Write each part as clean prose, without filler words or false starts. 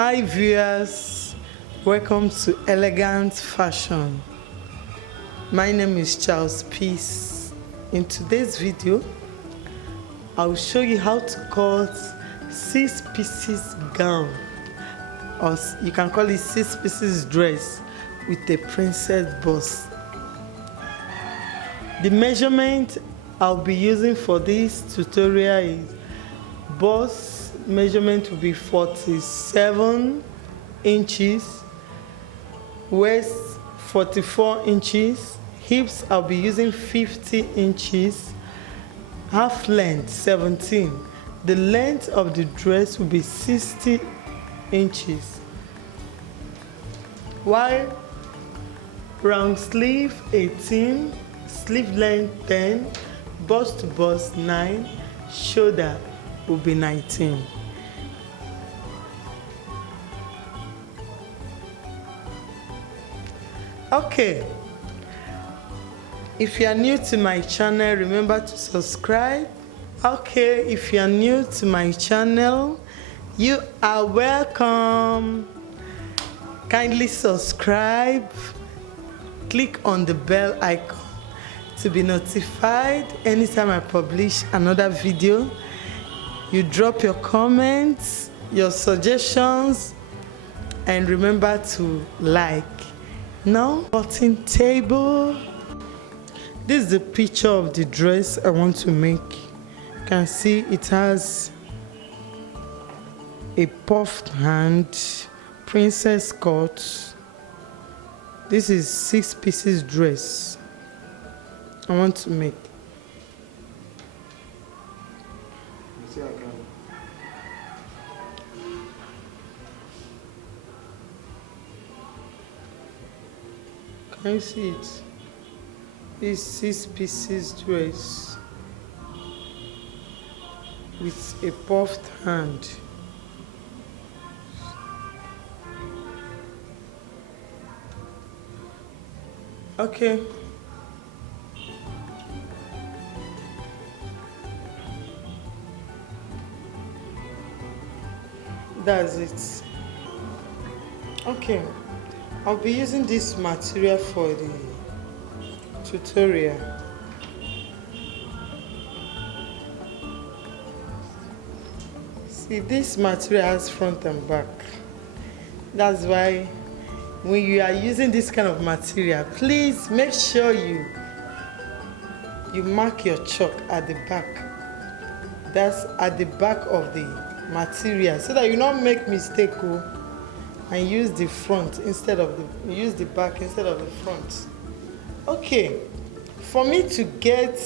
Hi viewers, welcome to Elegant Fashion. My name is Charles Peace. In today's video, I'll show you how to cut 6 pieces gown, or you can call it 6 pieces dress with a princess bust. The measurement I'll be using for this tutorial is bust measurement will be 47 inches, waist 44 inches, hips I'll be using 50 inches, half length 17. The length of the dress will be 60 inches, while round sleeve 18, sleeve length 10, bust to bust 9, shoulder will be 19. Okay, if you are new to my channel, remember to subscribe. Okay, if you are new to my channel, you are welcome. Kindly subscribe, click on the bell icon to be notified anytime I publish another video. You drop your comments, your suggestions, and remember to like. Now, cutting table. This is the picture of the dress I want to make. You can see it has a puffed hand, princess cut. This is 6 pieces dress I want to make. Can you see it? This 6 pieces dress with a puffed hand. Okay. That's it. Okay. I'll be using this material for the tutorial. See, this material has front and back. That's why when you are using this kind of material, please make sure you mark your chalk at the back. That's at the back of the material, so that you don't make mistake and use the front instead of the back instead of the front. Okay, for me to get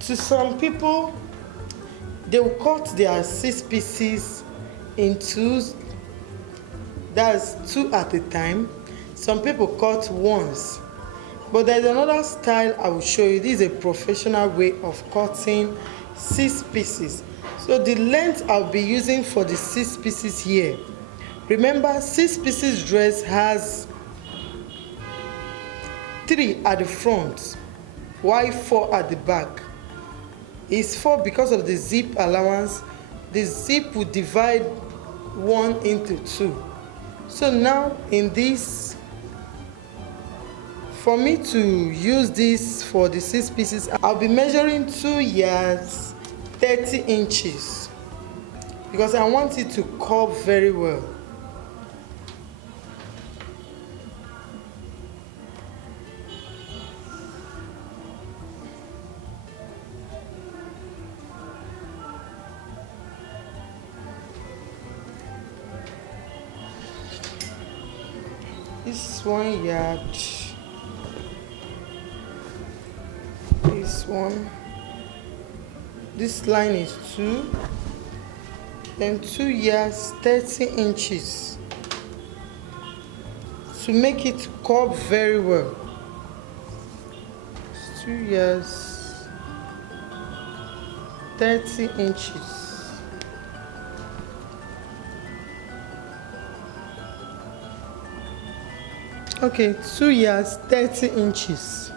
to some people, they will cut their 6 pieces in twos. That's 2 at a time. Some people cut once, but there's another style I will show you. This is a professional way of cutting 6 pieces. So the length I'll be using for the 6 pieces here, remember 6 pieces dress has 3 at the front, while 4 at the back. It's 4 because of the zip allowance. The zip will divide 1 into 2. So now in this, for me to use this for the 6 pieces, I'll be measuring 2 yards 30 inches because I want it to curve very well. This 1 yard, this one, this line is 2, then 2 yards 30 inches to make it curve very well. It's 2 yards 30 inches. Okay, 2 yards 30 inches.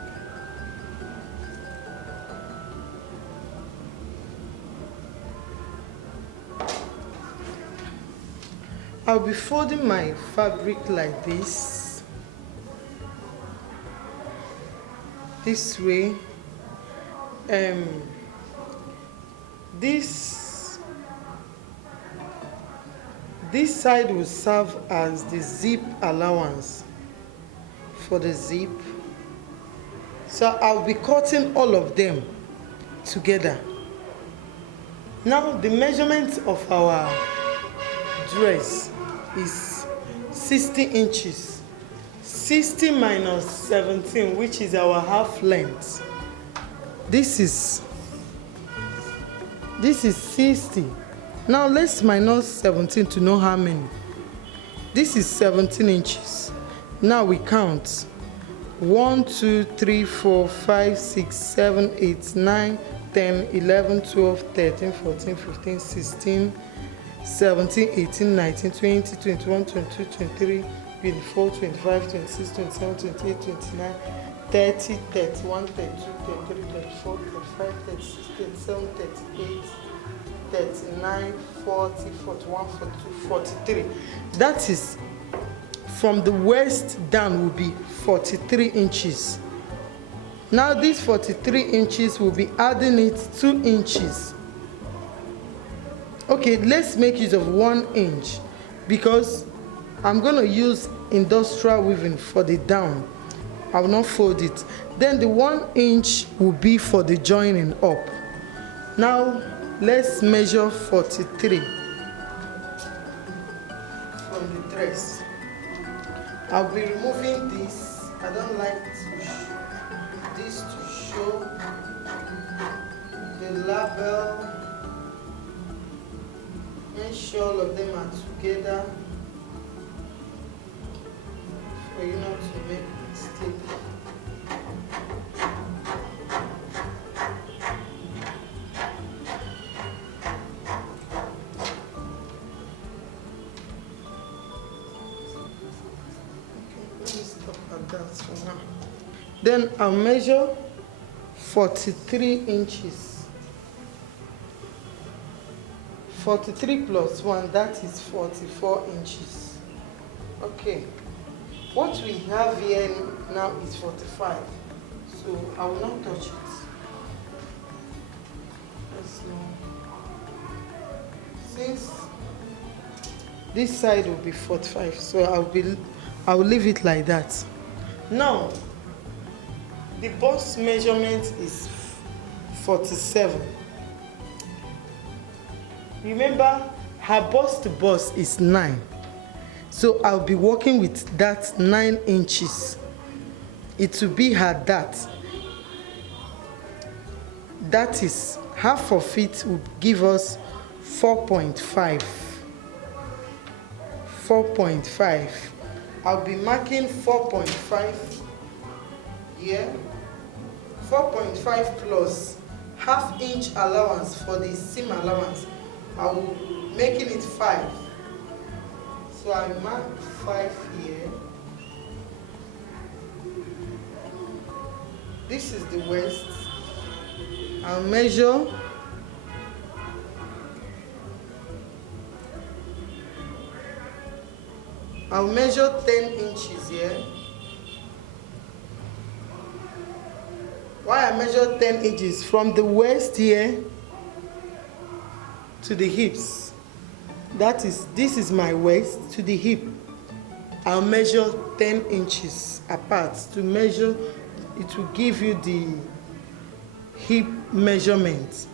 I'll be folding my fabric like this way. This side will serve as the zip allowance for the zip. So I'll be cutting all of them together. Now the measurement of our dress is 60 inches. 60 minus 17, which is our half length. This is 60. Now let's minus 17 to know how many. This is 17 inches. Now we count. 1, 2, 3, 4, 5, 6, 7, 8, 9, 10, 11, 12, 13, 14, 15, 16, 17, 18, 19, 20, 21, 22, 23, 24, 25, 26, 27, 28, 29, 30, 31, 32, 33, 34, 35, 36, 37, 38, 39, 40, 41, 42, 43. That is from the waist down will be 43 inches. Now this 43 inches will be adding it 2 inches. Okay, let's make use of 1 inch because I'm going to use industrial weaving for the down. I will not fold it. Then the 1 inch will be for the joining up. Now let's measure 43 from the dress. I'll be removing this. I don't like this to show the label. Make sure all of them are together for you not to make mistake. Then I'll measure 43 inches. 43 plus 1, that is 44 inches. Okay. What we have here now is 45. So I will not touch it. Since this side will be 45, so I will leave it like that. Now, the bust measurement is 47. Remember, her bust to bust is 9. So I'll be working with that 9 inches. It will be her that. That is, half of it will give us 4.5. 4.5. I'll be marking 4.5 here. 4.5 plus half inch allowance for the seam allowance. I will making it 5. So I mark 5 here. This is the waist. I'll measure. I'll measure 10 inches here. Why I measure 10 inches? From the waist here to the hips. That is, this is my waist to the hip. I'll measure 10 inches apart to measure. It will give you the hip measurement.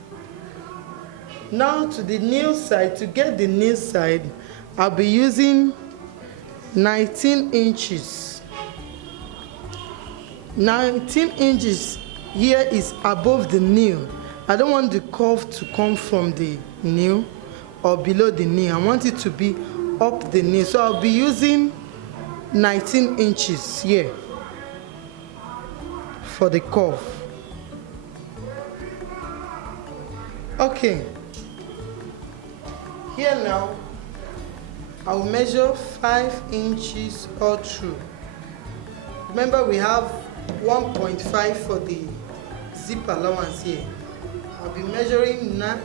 Now to the nail side. To get the nail side, I'll be using 19 inches. 19 inches here is above the nail. I don't want the curve to come from the nail or below the nail. I want it to be up the nail. So I'll be using 19 inches here for the curve. Okay. Here now, I'll measure 5 inches all through. Remember, we have 1.5 for the zip allowance here. I'll be measuring now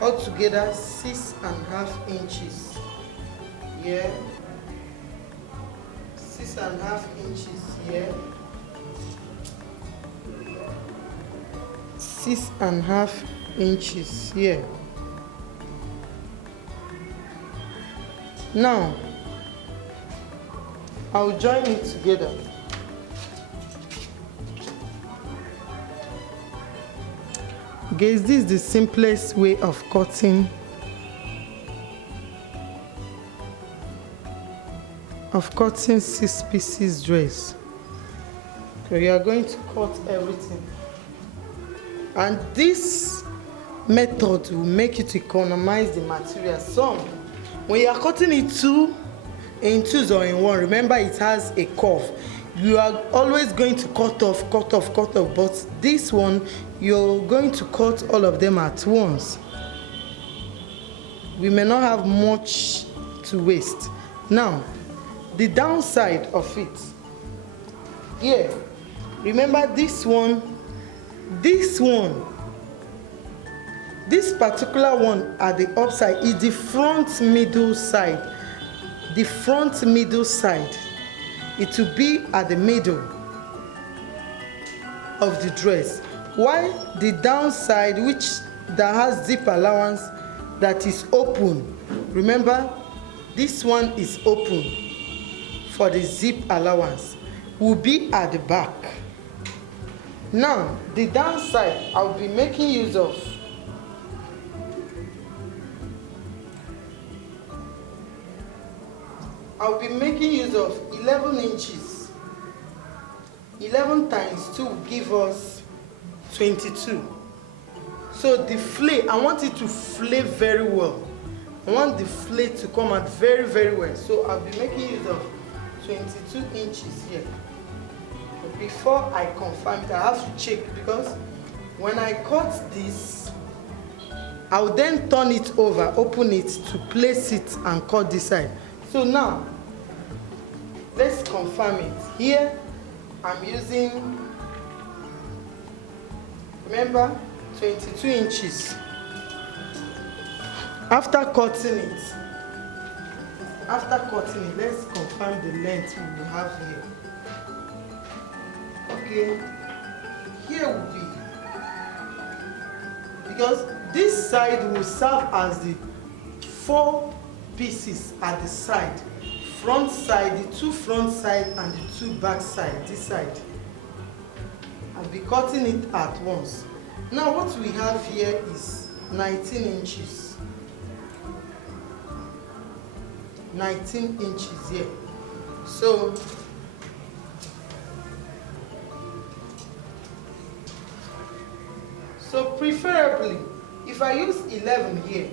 altogether 6.5 inches here, 6.5 inches here, 6.5 inches here. Now I'll join it together. Guys, this is the simplest way of cutting six pieces dress. So you are going to cut everything, and this method will make you to economize the material some. When you are cutting it in twos or in one, remember it has a curve. You are always going to cut off, but this one you're going to cut all of them at once. We may not have much to waste. Now, the downside of it, here, remember this particular one at the upside is the front middle side. The front middle side, it will be at the middle of the dress, while the downside, that has zip allowance, that is open, remember this one is open for the zip allowance, will be at the back. Now the downside I'll be making use of I'll be making use of 11 inches. 11 times 2 will give us 22. So the flay, I want it to flay very well. I want the flay to come out very, very well. So I'll be making use of 22 inches here. But before I confirm it, I have to check, because when I cut this, I'll then turn it over, open it to place it and cut this side. So now, let's confirm it. Here, I'm using, remember, 22 inches. After cutting it, let's confirm the length we will have here. Okay, here will be, because this side will serve as the 4 pieces at the side. Front side, the 2 front side and the 2 back side, this side. I'll be cutting it at once. Now what we have here is 19 inches. 19 inches here. So preferably, if I use 11 here,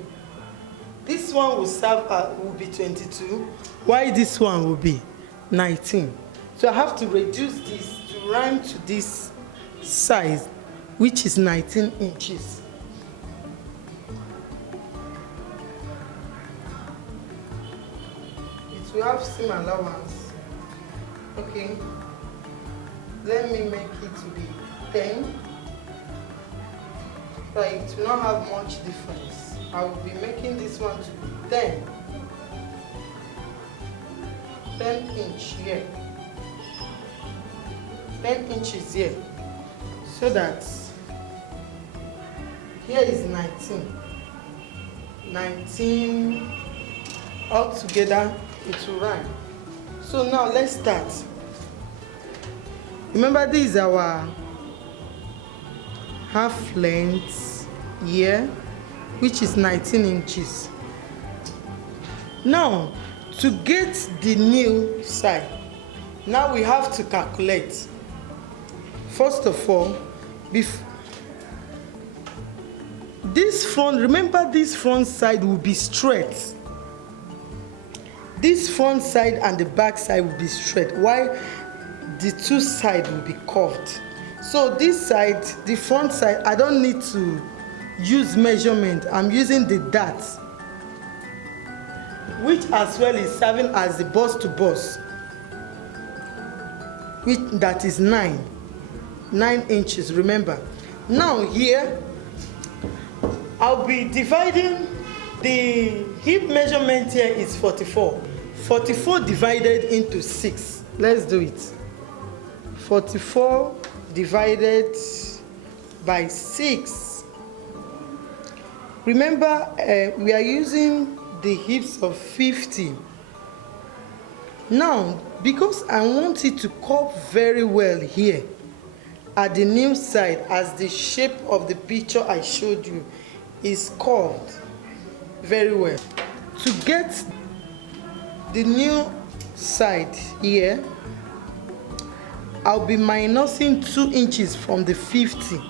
this one will serve will be 22, while this one will be 19. So I have to reduce this to rhyme to this size, which is 19 inches. It will have seam allowance. Okay, let me make it to be 10. So it will not have much difference. I will be making this one to be 10. 10 inch here. 10 inches here. So that here is 19. 19 all together, it will rhyme. So now let's start. Remember, this is our half length here, which is 19 inches. Now, to get the new side, now we have to calculate. First of all, this front, remember this front side will be straight. This front side and the back side will be straight, while the 2 sides will be curved. So this side, the front side, I don't need to use measurement. I'm using the dart, which as well is serving as the bust to bust, which that is 9 inches, remember. Now here, I'll be dividing the hip measurement. Here is 44. 44 divided into 6. Let's do it. 44 divided by 6. Remember, we are using the heaps of 50. Now, because I want it to curve very well here at the new side, as the shape of the picture I showed you is curved very well. To get the new side here, I'll be minusing 2 inches from the 50.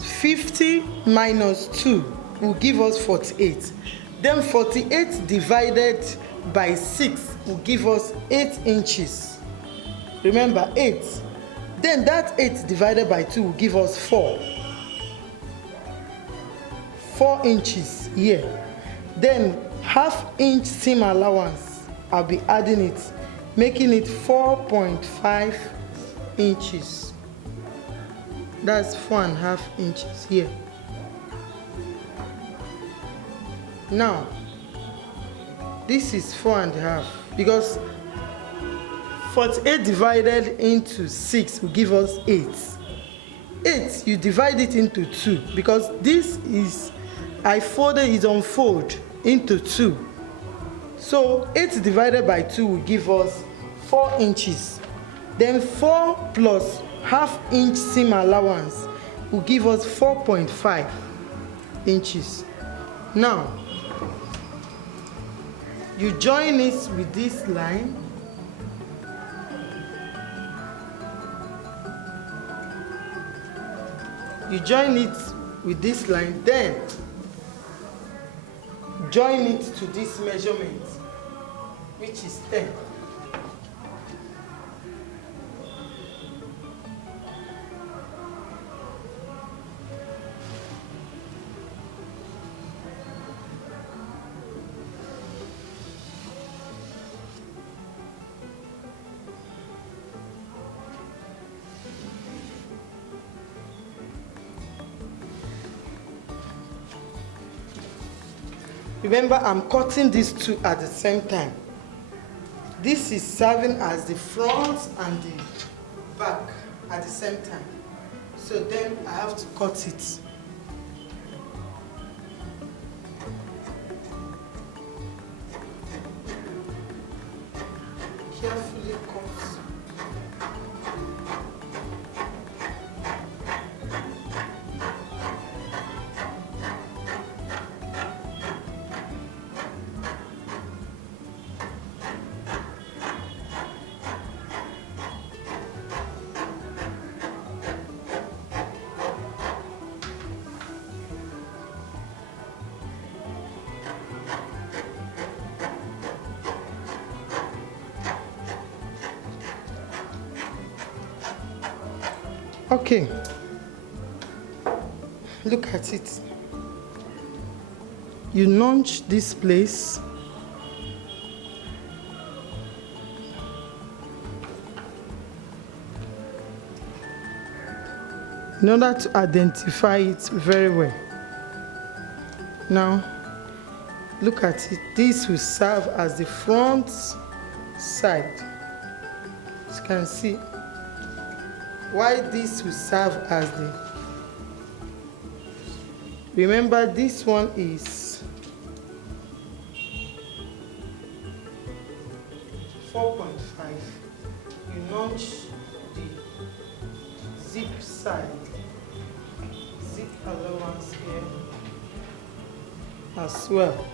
50 minus 2 will give us 48. Then 48 divided by 6 will give us 8 inches. Remember, 8. Then that 8 divided by 2 will give us 4. 4 inches here. Then half inch seam allowance, I'll be adding it, making it 4.5 inches. That's 4.5 inches here. Now, this is 4.5 because 48 divided into 6 will give us 8. 8, you divide it into 2 because this is, I folded it on fold into 2. So 8 divided by 2 will give us 4 inches. Then 4 plus half inch seam allowance will give us 4.5 inches. Now, you join it with this line. You join it with this line, then join it to this measurement, which is 10. Remember, I'm cutting these two at the same time. This is serving as the front and the back at the same time. So then I have to cut it. Carefully cut. Okay, look at it. You notch this place. In order to identify it very well. Now, look at it. This will serve as the front side. As you can see. Why this will serve as the, remember this one is 4.5. You notch the zip side, zip allowance here as well.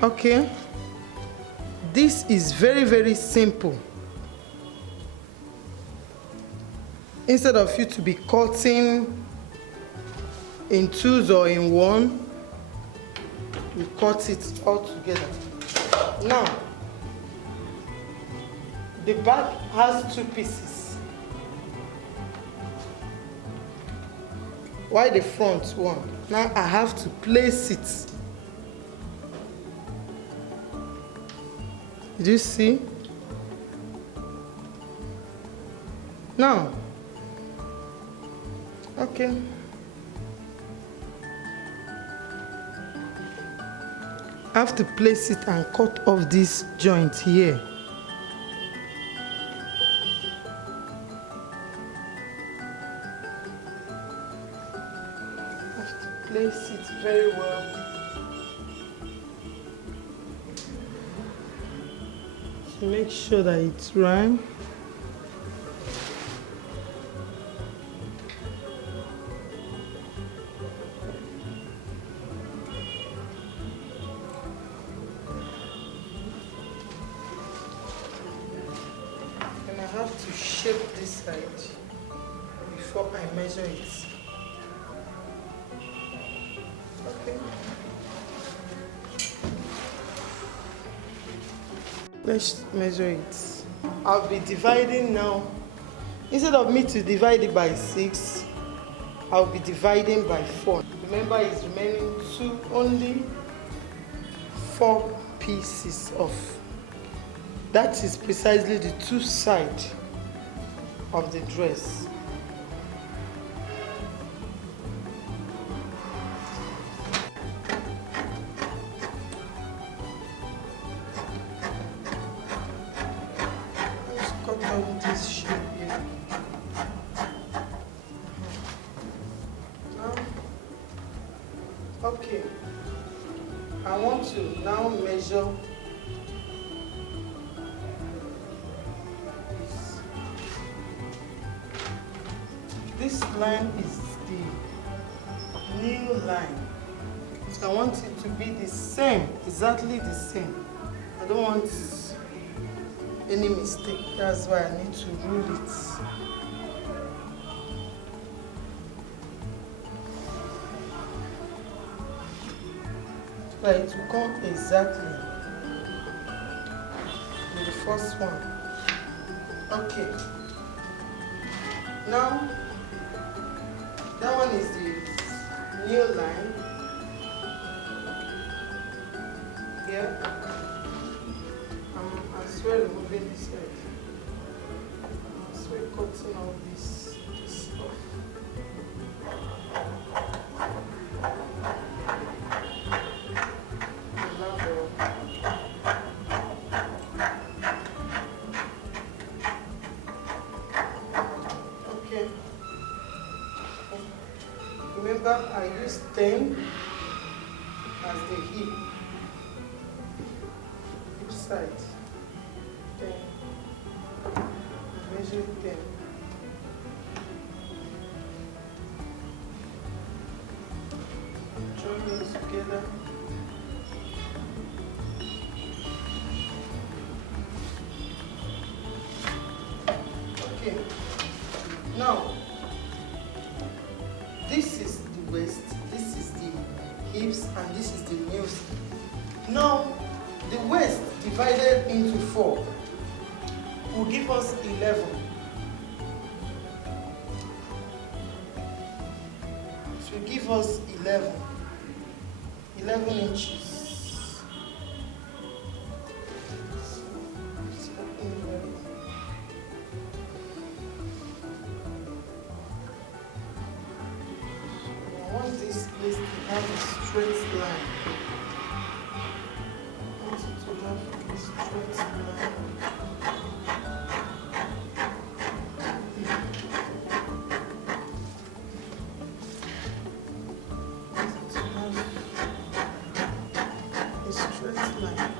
Okay. This is very, very simple. Instead of you to be cutting in twos or in one, we cut it all together. Now, the back has 2 pieces. Why the front one? Now I have to place it. Did you see? Now, okay. have to place it and cut off this joint here. Have to place it very well. To make sure that it's right. And I have to shape this side before I measure it. Okay. Let's measure it. I'll be dividing now. Instead of me to divide it by 6, I'll be dividing by 4. Remember, it's remaining only 4 pieces of. That is precisely the 2 sides of the dress. Let's cut out this shape here. Now, okay. I want to now measure this line is the new line. So I want it to be the same, exactly the same. I don't want any mistake. That's why I need to rule it. So it will come exactly with the first one. Okay. Now, that one is the new line. Here, I'm as well removing this side. I'm as well cutting all this stuff. Okay. Remember, I use 10 as the hip side. 10. Measure 10. Join them together. Okay. Now, this is the waist, this is the hips, and this is the knees. Now, the waist divided into 4 will give us 11. It will give us 11 inches. I want this place to have a straight line.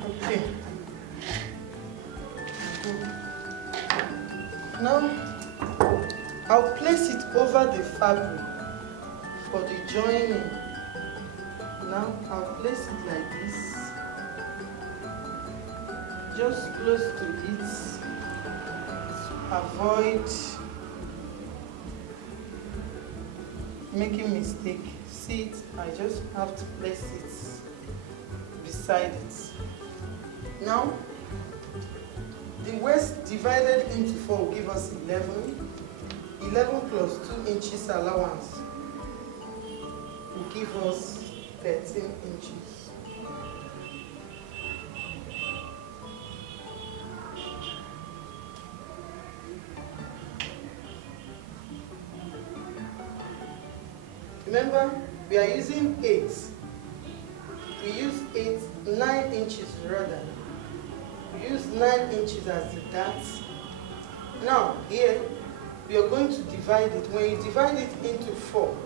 Okay. Now, I'll place it over the fabric for the joining. Now, I'll place it like this, just close to it, to avoid making mistake. See it, I just have to place it beside it. Now, the waist divided into 4 will give us 11. 11 plus 2 inches allowance will give us 13 inches. Remember, we are using 8. we use 9 inches rather. We use 9 inches as the dart. Now here we are going to divide it. When you divide it into 4,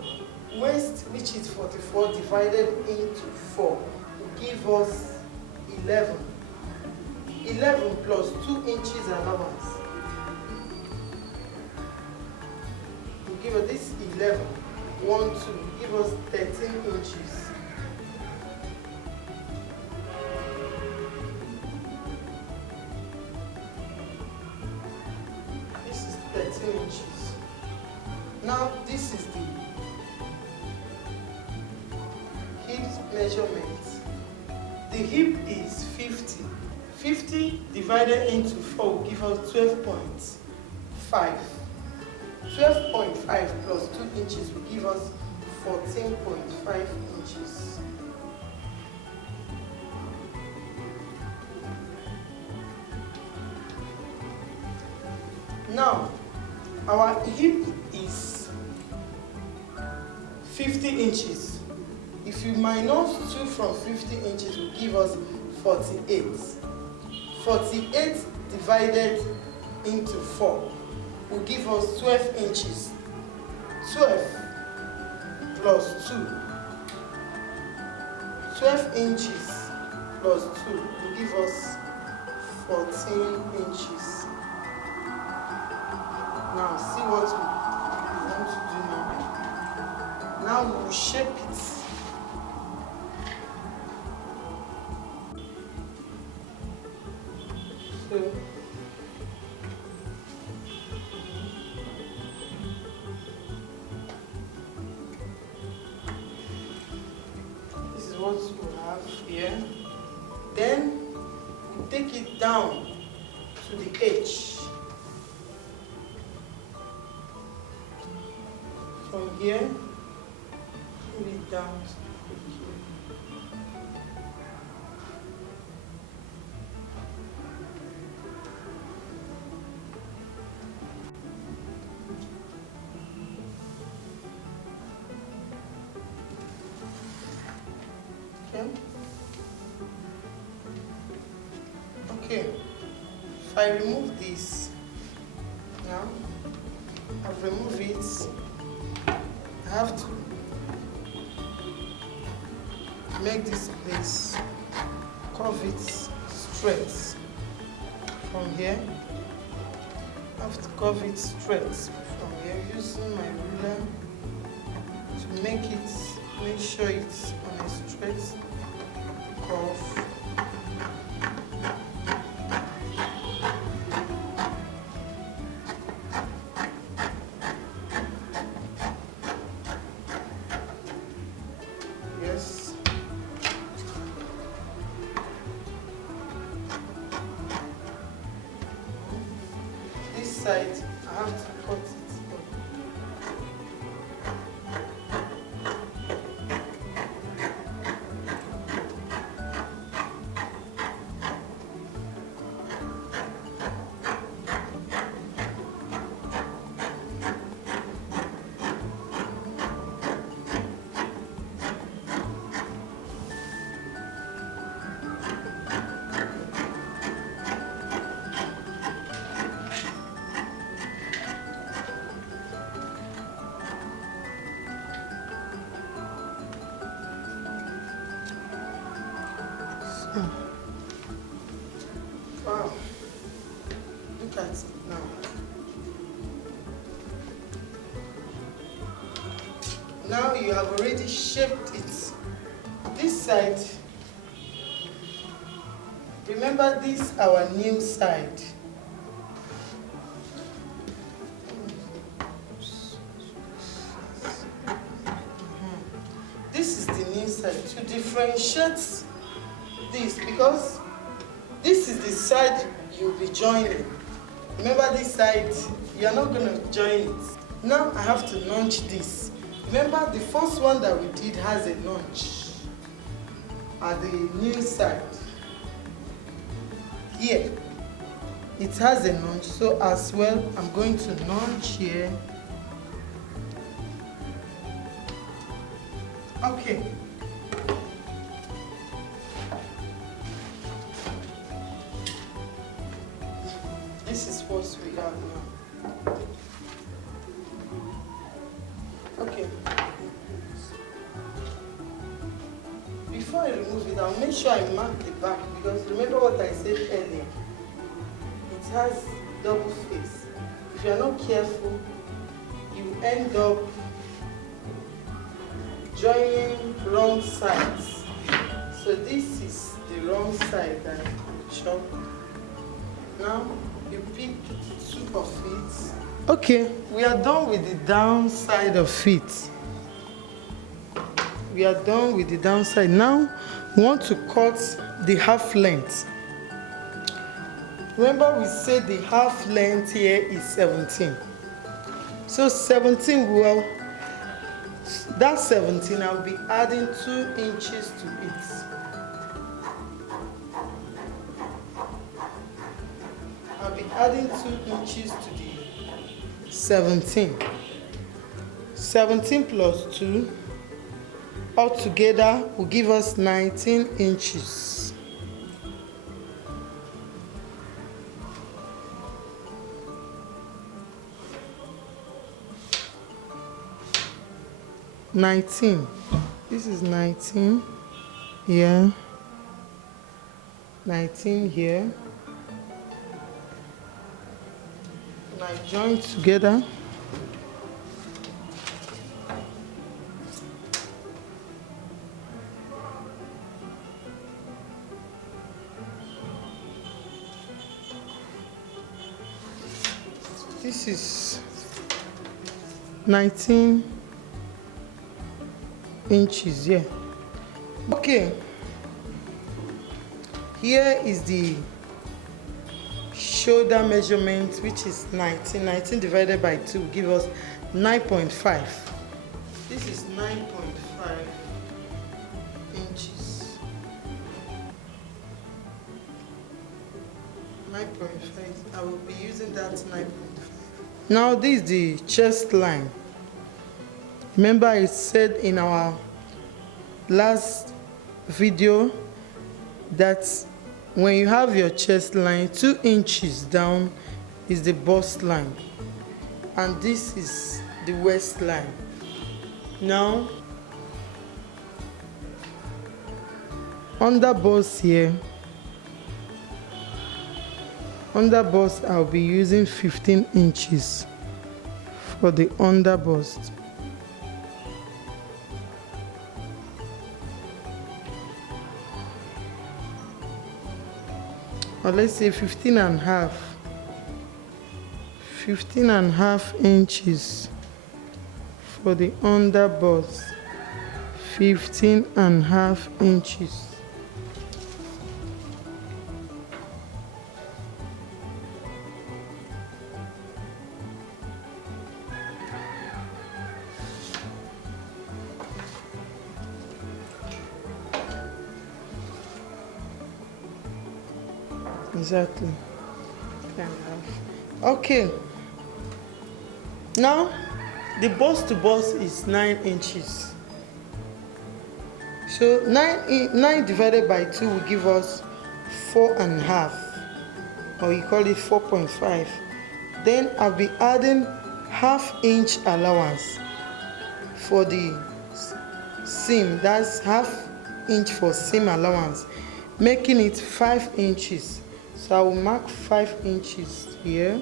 waist, which is 44, divided into 4 will give us 11. 11 plus 2 inches allowance will give us this 11. 1, 2 will give us 13 inches. This is 13 inches. Now this is the hip measurement. The hip is 50. 50 divided into 4 will give us 12.5. 12.5 plus 2 inches will give us 14.5 inches. Now, our hip is 50 inches. If you minus 2 from 50 inches will give us 48. 48 divided into 4 will give us 12 inches. 12 plus 2. 12 inches plus 2 will give us 14 inches. Now see what we want to do now. Now we will shape it. So this is what we have here. Then we take it down to the edge. From here, pull it down to here. Okay. If I remove this now, I've removed it. I have to make this place, curve it straight from here. I have to curve it straight from here using my ruler to make sure it's on a straight curve. Side, I have to cut it. Wow, look at it now. Now you have already shaped it. This side, remember this our new side. This is the new side. To differentiate this, because this is the side you'll be joining. Remember this side, you are not going to join it. Now I have to notch this. Remember the first one that we did has a notch at the new side. Here, it has a notch, so as well I'm going to notch here. Okay. Okay. Before I remove it, I'll make sure I mark the back, because remember what I said earlier. It has double face. If you're not careful, you end up joining wrong sides. So this is the wrong side that I chop. Now you pick two of it. Okay, we are done with the downside of it. We are done with the downside. Now we want to cut the half length. Remember we said the half length here is 17. So 17 will, that 17 I'll be adding 2 inches to it. I'll be adding 2 inches to the 17. 17 plus 2 altogether will give us 19 inches. This is 19 here, 19 here. And I join together. This is 19 inches here. Okay, here is the shoulder measurement, which is 19. 19 divided by 2 will give us 9.5. This is 9.5 inches. 9.5. I will be using that 9.5. Now this is the chest line. Remember I said in our last video that when you have your chest line, 2 inches down is the bust line, and this is the waistline. Now under bust here, under bust I'll be using 15 inches for the under bust. Or let's say 15 and a half. 15 and a half inches for the under bust. 15 and a half inches. Exactly. Okay. Now the bust to bust is 9 inches. So 9 divided by 2 will give us 4.5, or you call it 4.5. Then I'll be adding half-inch allowance for the seam. That's half inch for seam allowance, making it 5 inches. So I will mark 5 inches here,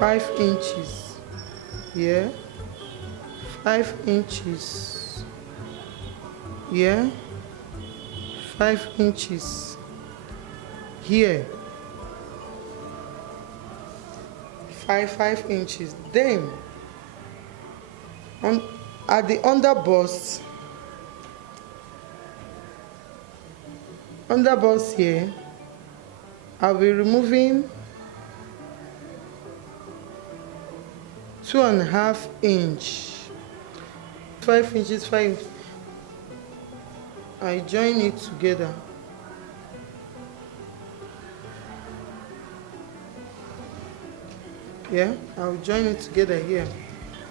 5 inches here, 5 inches here, 5 inches here, 5 inches. Then at the under bust here, I'll be removing 2.5 inch, 5 inches, 5. I join it together. Yeah, I'll join it together here.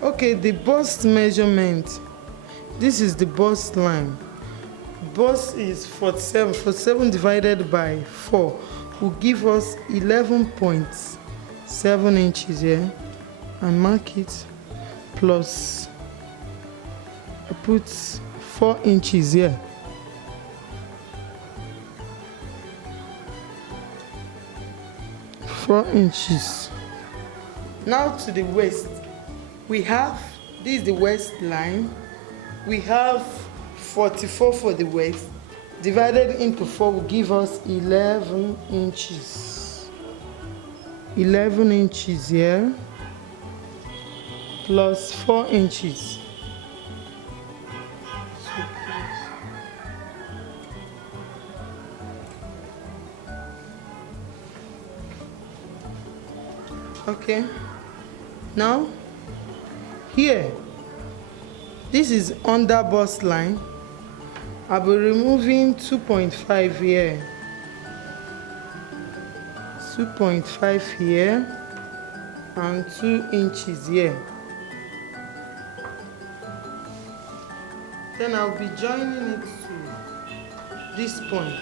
Okay, the bust measurement. This is the bust line. Bust is 47. 47 divided by 4 will give us 11.7 inches here. And mark it. plus I put 4 inches here. Inches. Now to the waist, we have, this is the waistline. We have 44 for the waist. Divided into 4 will give us 11 inches. 11 inches here plus 4 inches. Okay, now here, this is under bust line. I'll be removing 2.5 here, 2.5 here, and 2 inches here. Then I'll be joining it to this point.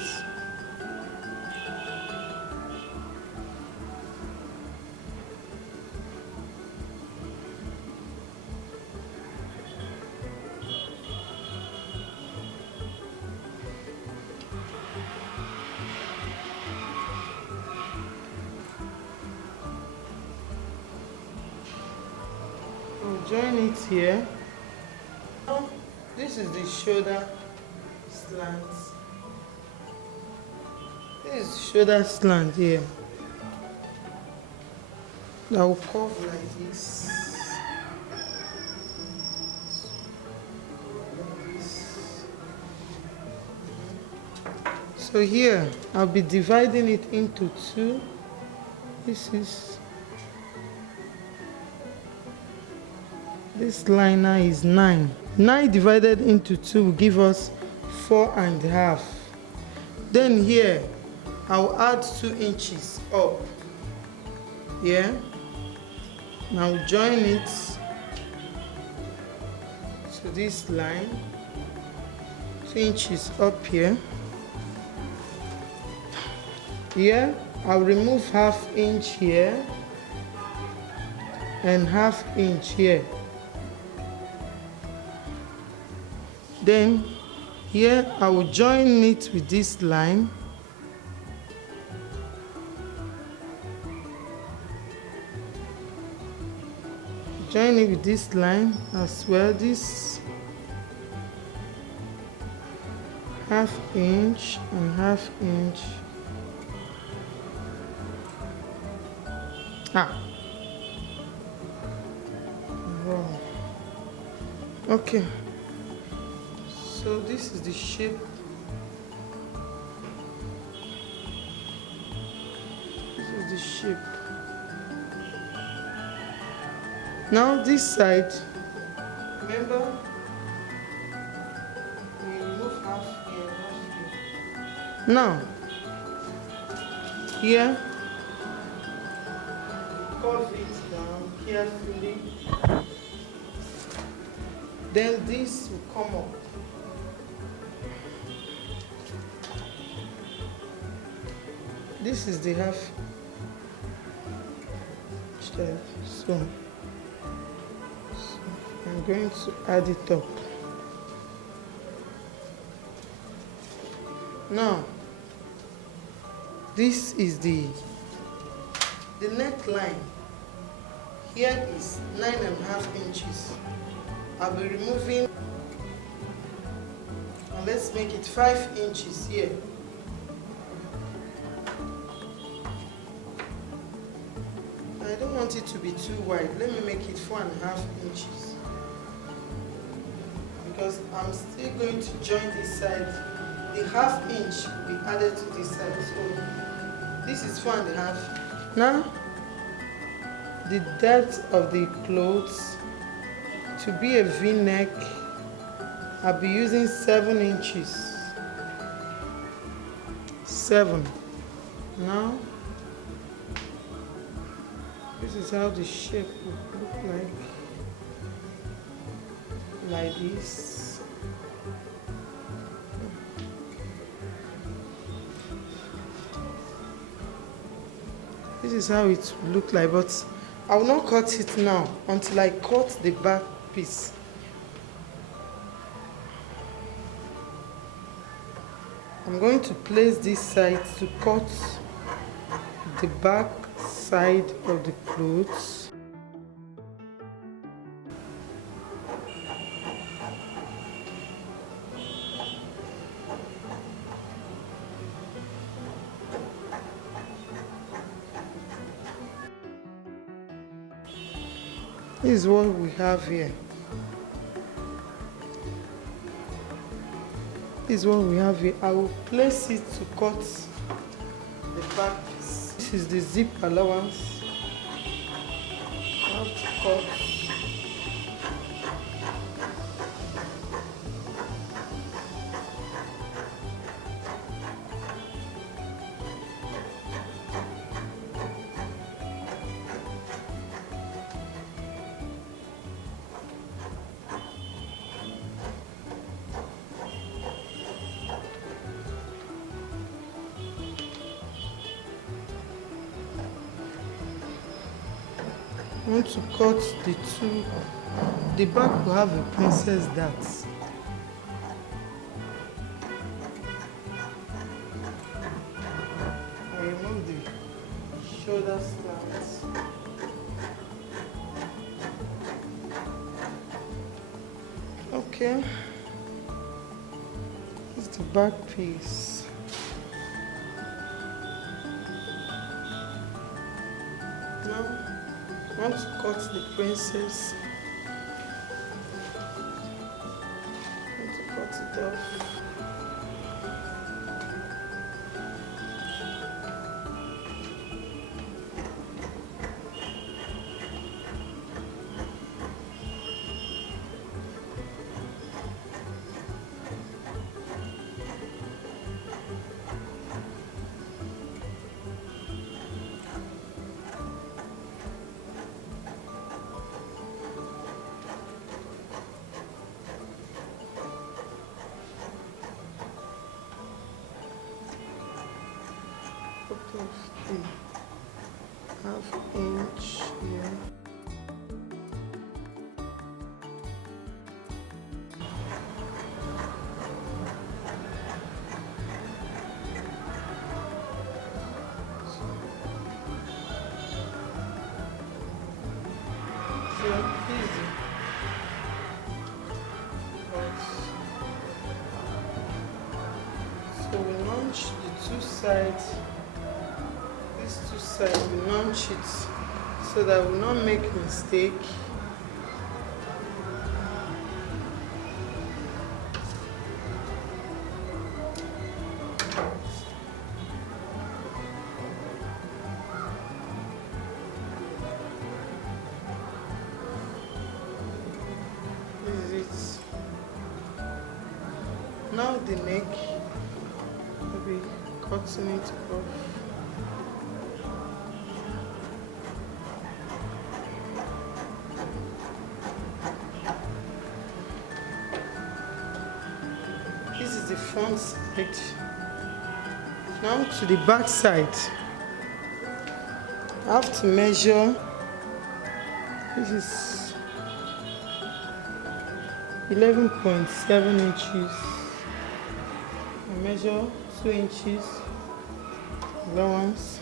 Join it here. Now, this is the shoulder slant. This is shoulder slant here. That will curve like this. So here, I'll be dividing it into 2. This line now is 9. 9 divided into 2 will give us 4.5. Then here, I'll add 2 inches up. Yeah. Now join it to this line. 2 inches up here. Here, I'll remove 1/2 inch here and 1/2 inch here. Then here I will join it with this line. Join it with this line as well. This 1/2 inch and 1/2 inch. Wrong. Okay. So this is the shape. This is the shape. Now this side, remember, we remove 1/2 here, 1/2 here. Now, here, curve it down carefully. Then this will come up. This is the 1/2 step. So I'm going to add it up. Now, this is the neckline. Here is 9.5 inches. I'll be removing, and let's make it 5 inches here. I don't want it to be too wide. Let me make it 4.5 inches. Because I'm still going to join this side. The 1/2 inch will be added to this side. So this is 4.5. Now, the depth of the clothes, to be a V-neck, I'll be using 7 inches. 7. Now, this is how the shape would look like this. This is how it would look like, but I will not cut it now until I cut the back piece. I'm going to place this side to cut the back side of the clothes. This is what we have here. This is what we have here. I will place it to cut the back piece. This is the zip allowance. I have to cut. I want to cut the two. The back will have a princess dart. I remove the shoulder slats. Okay. This is the back piece. Now, I want to cut the princess. I want to cut it off. The half inch here. So easy. So we launch the two sides. These two sides, we launch it so that we will not make mistake. This is it. Now the neck, I'll be cutting it off. This is the front side. Now to the back side. I have to measure. This is 11.7 inches. I measure 2 inches allowance.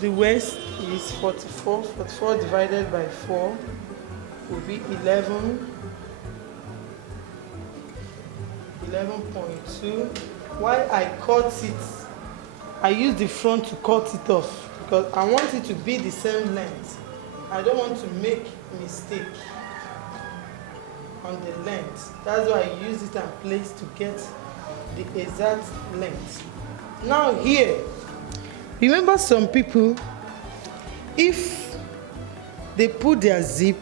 The waist is 44. 44 divided by 4 will be 11. 11.2. Why I cut it, I use the front to cut it off because I want it to be the same length. I don't want to make mistake on the length. That's why I use it and place to get the exact length. Now here, remember some people, if they put their zip,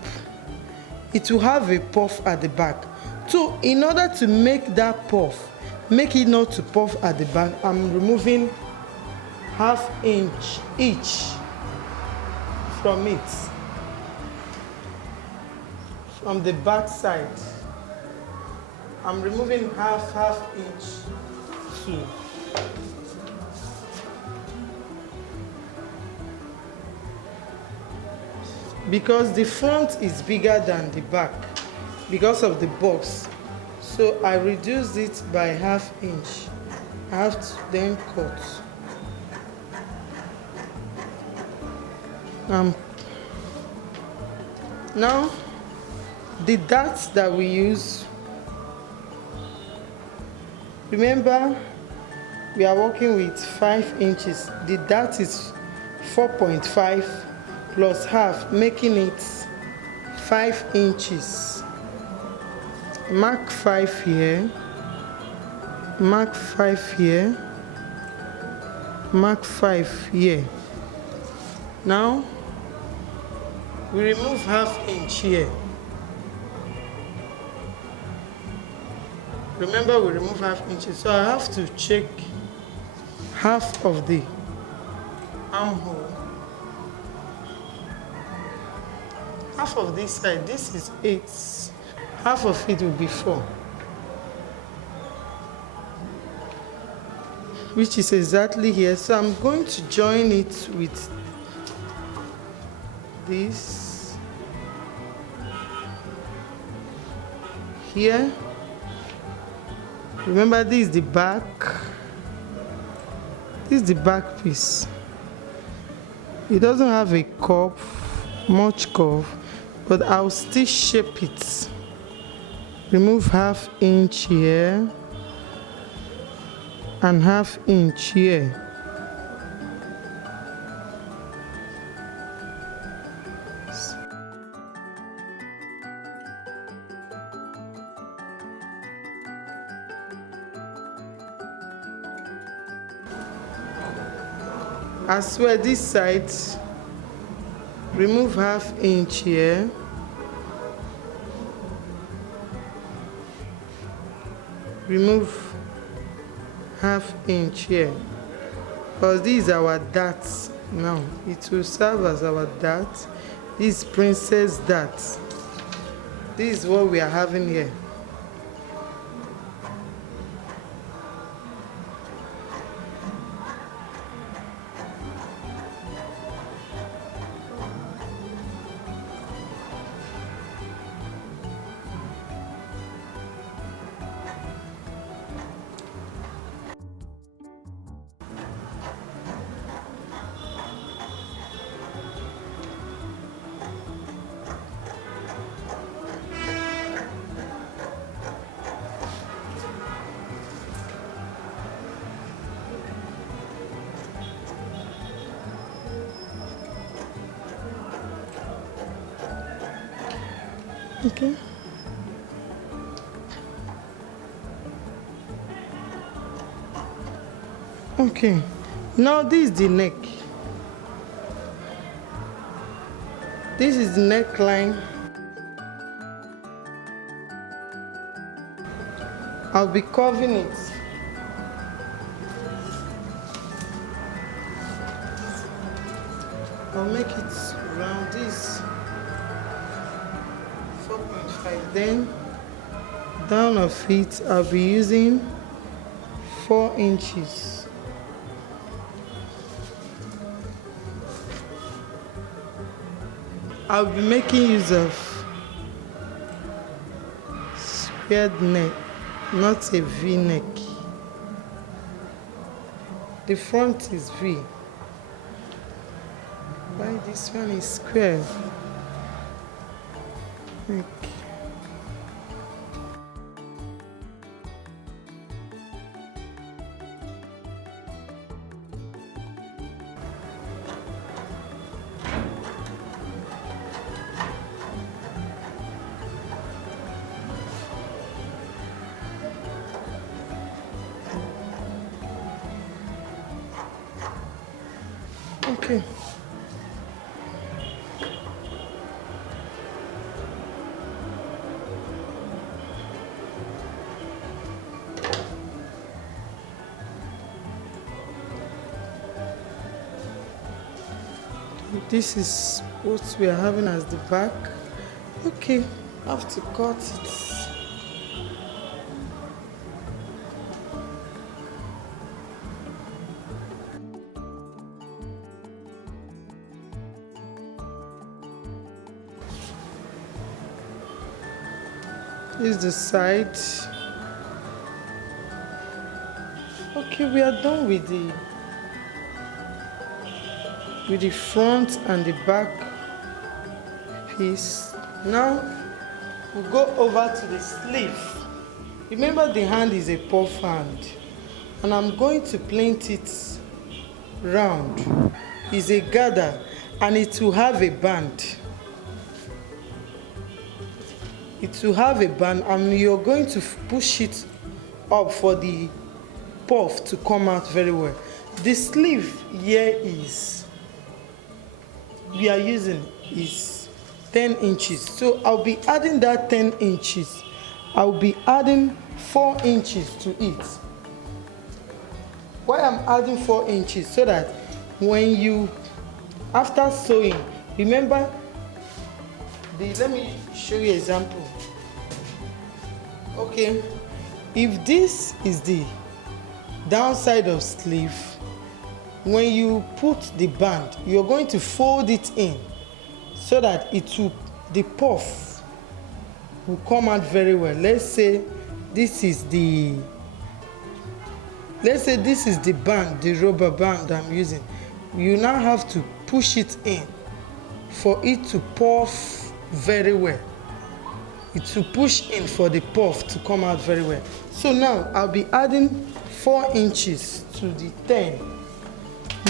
it will have a puff at the back. So in order to make that puff, make it not to puff at the back, I'm removing ½ inch each from it, from the back side. I'm removing half inch too. because the front is bigger than the back because of the box, so I reduced it by ½ inch. I have to then cut. Now the darts that we use, remember we are working with 5 inches. The dart is 4.5 plus half, making it 5 inches. Mark 5 here, mark 5 here, mark 5 here. Now we remove ½ inch here. Remember we remove ½ inches, so I have to check half of the armhole. Half of this side, this is 8. Half of it will be 4. Which is exactly here. So I'm going to join it with this here. Remember, this is the back. This is the back piece. It doesn't have a curve, much curve, but I'll still shape it. Remove ½ inch here and ½ inch here. As well, this side, remove ½ inch here. Remove ½ inch here. Because this is our dart now. It will serve as our dart. This is princess dart. This is what we are having here. Okay. Okay. Now this is the neck. This is the neckline. I'll be curving it. I'll make it round this 4.5. Then down of it, I'll be using 4 inches. I'll be making use of squared neck, not a V neck. The front is V. Why this one is square? Okay. Okay. This is what we are having as the back. Okay, I have to cut it. This is the side. Okay, we are done with the front and the back piece. Now we'll go over to the sleeve. Remember, the hand is a puff hand, and I'm going to plait it round. It's a gather, and it will have a band. It will have a band, and you're going to push it up for the puff to come out very well. The sleeve here we are using is 10 inches. So I'll be adding that 10 inches. I'll be adding 4 inches to it. Why I'm adding 4 inches? So that when you, after sewing, remember, let me show you an example. Okay, if this is the downside of sleeve, when you put the band, you're going to fold it in so that the puff will come out very well. Let's say this is the band, the rubber band I'm using. You now have to push it in for it to puff very well. It will push in for the puff to come out very well. So now I'll be adding 4 inches to the 10,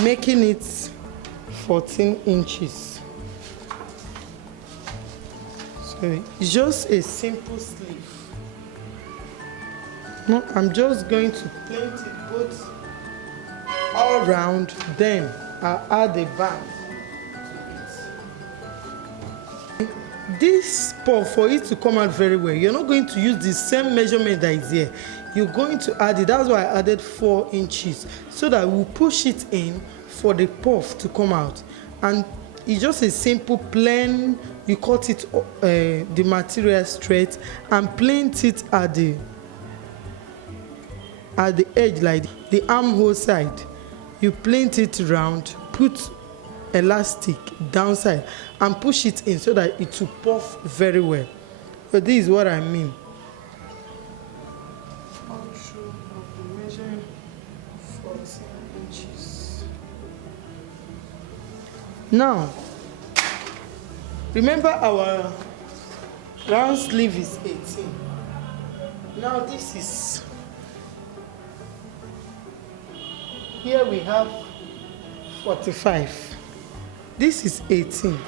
making it 14 inches. So it's just a simple sleeve. No, I'm just going to plait it both all around, then I'll add a band to it. This puff, for it to come out very well, you're not going to use the same measurement that is here. You're going to add it. That's why I added 4 inches, so that we'll push it in for the puff to come out. And it's just a simple plain. You cut it the material straight and plait it at the edge, like the armhole side. You plait it round, put elastic downside and push it in so that it will puff very well. So this is what I mean. Now, remember our round sleeve is 18. Now this is, here we have 45. This is 18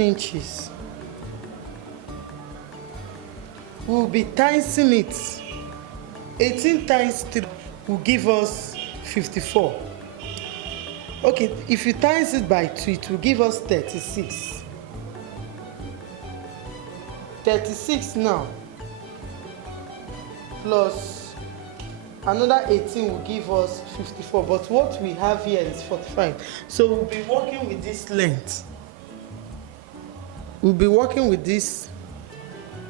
inches. We'll be timesing it. 18 times 3 will give us 54. Okay, if you times it by 2, it will give us 36. 36 now, plus another 18 will give us 54. But what we have here is 45. So we'll be working with this length. We'll be working with this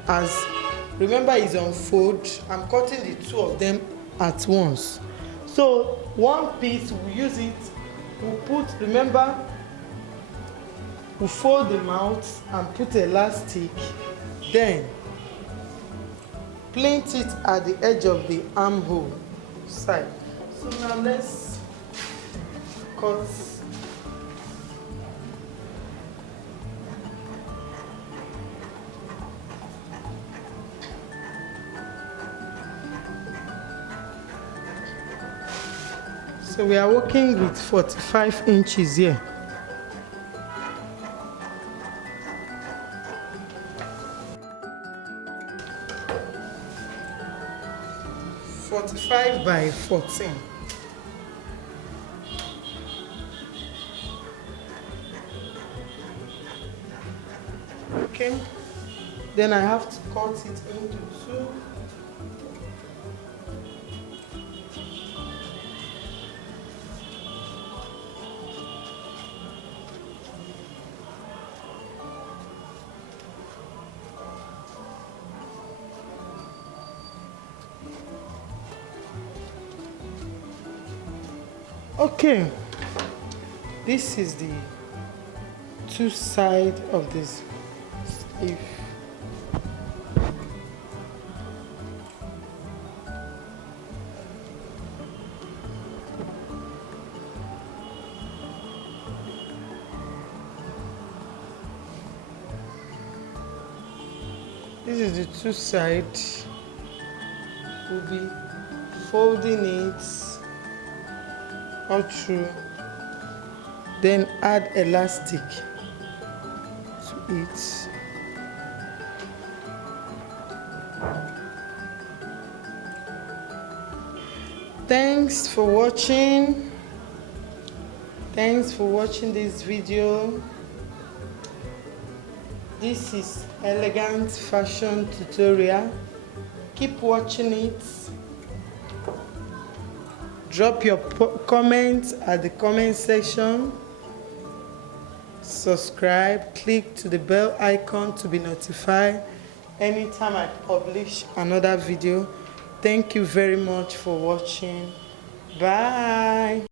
as, remember, it's on fold. I'm cutting the two of them at once. So one piece, we'll use it. We'll put, remember, we'll fold the mouth and put elastic, then plait it at the edge of the armhole side. So now let's cut. So we are working with 45 inches here. By 14. Okay, then I have to cut it into 2. Okay, this is the two sides of this sleeve. This is the two sides. We'll be folding it all through, then add elastic to it. Thanks for watching. Thanks for watching this video. This is elegant fashion tutorial. Keep watching it. Drop your comments at the comment section. Subscribe, click to the bell icon to be notified anytime I publish another video. Thank you very much for watching. Bye.